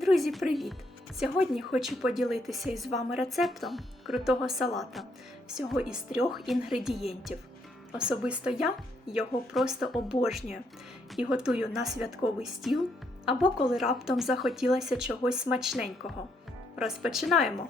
Друзі, привіт! Сьогодні хочу поділитися із вами рецептом крутого салата всього із трьох інгредієнтів. Особисто я його просто обожнюю і готую на святковий стіл або коли раптом захотілося чогось смачненького. Розпочинаємо!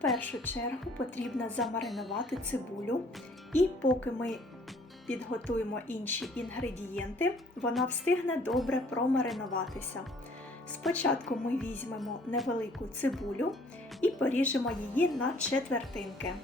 В першу чергу потрібно замаринувати цибулю, і поки ми підготуємо інші інгредієнти, вона встигне добре промаринуватися. Спочатку ми візьмемо невелику цибулю і поріжемо її на четвертинки.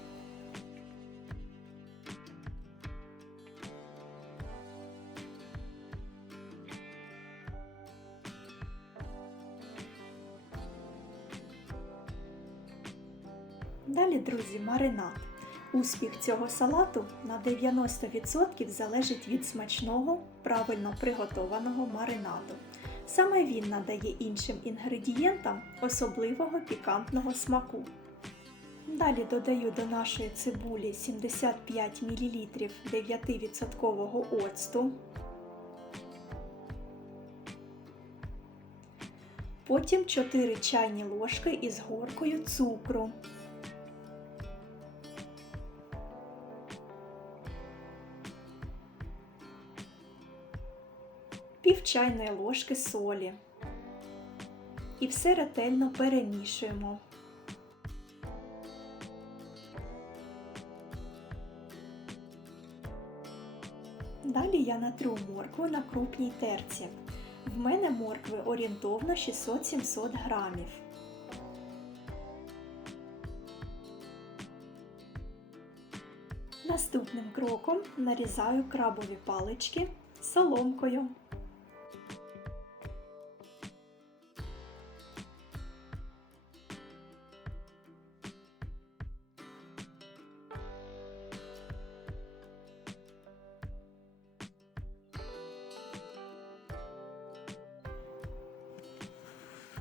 Далі, друзі, маринад. Успіх цього салату на 90% залежить від смачного, правильно приготованого маринаду. Саме він надає іншим інгредієнтам особливого пікантного смаку. Далі додаю до нашої цибулі 75 мл 9% оцту. Потім 4 чайні ложки із горкою цукру. Пів чайної ложки солі. І все ретельно перемішуємо. Далі я натру моркву на крупній терці. В мене моркви орієнтовно 600-700 грамів. Наступним кроком нарізаю крабові палички соломкою.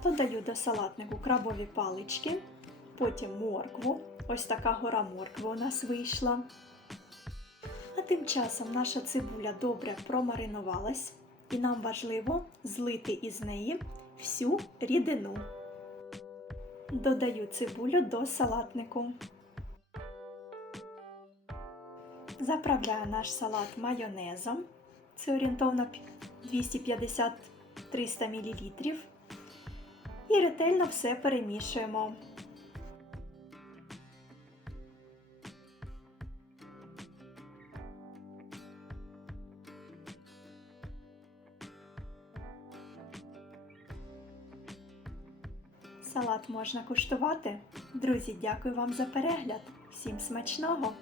Додаю до салатнику крабові палички, потім моркву. Ось така гора моркви у нас вийшла. А тим часом наша цибуля добре промаринувалась, і нам важливо злити із неї всю рідину. Додаю цибулю до салатнику. Заправляю наш салат майонезом. Це орієнтовно 250-300 мл. І ретельно все перемішуємо. Салат можна куштувати. Друзі, дякую вам за перегляд. Всім смачного!